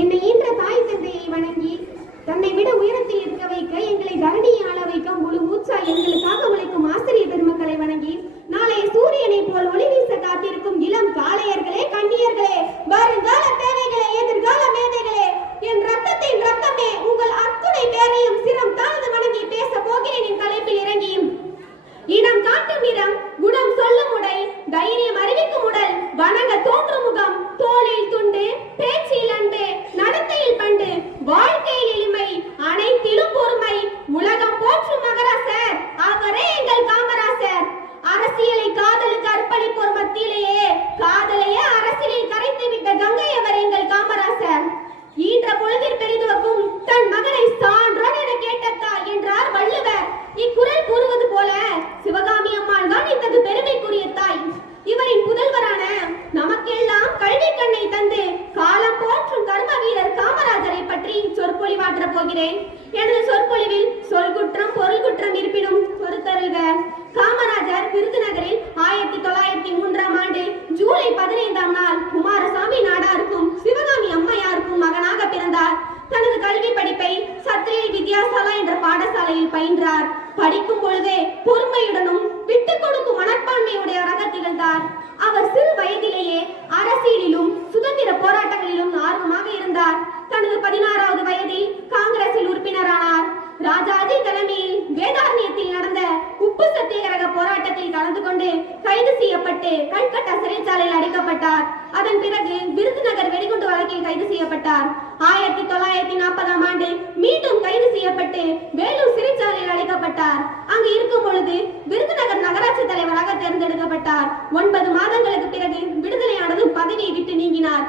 என்னை ஈன்ற தாய் தந்தையை வணங்கி தன்னை விட உயரத்தில் இருக்க வைக்க எங்களை தரணியை ஆள வைக்க முழு மூச்சா எங்களுக்காக உழைக்கும் ஆசிரியர் பெருமக்களை வணங்கி நாளைய சூரியனை போல் ஒளி வீச காத்திருக்கும் இளம் காளையர்களே, கண்ணியர்களே, வருங்கால தேவைகளே, எதிர்கால மேதைகளே, என் ரத்தத்தின் ரத்தமே, உங்கள் அத்துணை பேரையும் சிரம் தாழ்ந்து வணங்கி பேச போகிறேன். என் தலைப்பில் இறங்கியும் இடம் காட்டும் இடம், குணம் சொல்லும் உடை, தைரியம் அறிவிக்கும் உடல், வணங்க தோன்றும் முகம், தோளில் துண்டு, பேச்சில் அன்பு, நடத்தையில் பண்டு, வாழ்க்கையில் எளிமை, அனைத்திலும் பொறுமை, உலகம் போற்றும் மகராசர் அவரே எங்கள் காமராசர். அரசியலை காதலுக்கு அர்ப்பணிப்போர் மத்தியிலேயே காதலையே அரசியலில் கரைத்து விட்ட கங்கை அவர் எங்கள் காமராசர். ஈன்ற பொழுதில் பெரிதுவக்கும் தன் மகனை சான்றோன் என கேட்டத்தா என்றார் வள்ளுவர். இக்குறள் கூறுவது போல சிவகாமி அம்மாள் தான் இத்தகு பெருமைக்குரிய தாய். இவரின் புதல்வரான நமக்கெல்லாம் கல்வி கண்ணை தந்து காலம் போற்றும் கர்ம வீரர் காமராஜரை பற்றி சொற்பொழிவாற்ற போகிறேன். எனது சொற்பொழிவில் சொல் குற்றம் பொருள் குற்றம் இருப்பினும் பொறுத்தருள்க. காமராஜர் விருதுநகரில் 1903ஆம் ஆண்டு ஜூலை 15ஆம் நாள் குமாரசாமி நாடாருக்கும் சிவகாமி அம்மையாருக்கும் மகனாக பிறந்தார். தனது கல்வி படிப்பை சத்திரிய வித்யாசாலா என்ற பாடசாலையில் பயின்றார். படிக்கும் பொழுதே பொறுமையுடனும் விட்டுக் கொடுக்கும் மனப்பான்மையுடையவராக திகழ்ந்தார். அவர் சிறு வயதிலேயே அரசியலிலும் சுதந்திர போராட்டங்களிலும் ஆர்வமாக இருந்தார். தனது 16வது வயதில் காங்கிரஸில் உறுப்பினரானார். ராஜாஜி தலைமையில் வேதாரண்யத்தில் நடந்த உப்பு சத்தியாகிரக போராட்டத்தில் கலந்து கொண்டு கைது செய்யப்பட்டு கல்கட்டா சிறைச்சாலையில் அடைக்கப்பட்டார். அதன் பிறகு விருதுநகர் வெடிகுண்டு வழக்கில் கைது செய்யப்பட்டார். 1940ஆம் ஆண்டு மீண்டும் கைது செய்யப்பட்டு வேலூர் சிறைச்சாலையில் அடைக்கப்பட்டார். அங்கு இருக்கும் பொழுது விருதுநகர் நகராட்சி தலைவராக தேர்ந்தெடுக்கப்பட்டார். 9 மாதங்களுக்கு பிறகு விடுதலையானதும் பதவியை விட்டு நீங்கினார்.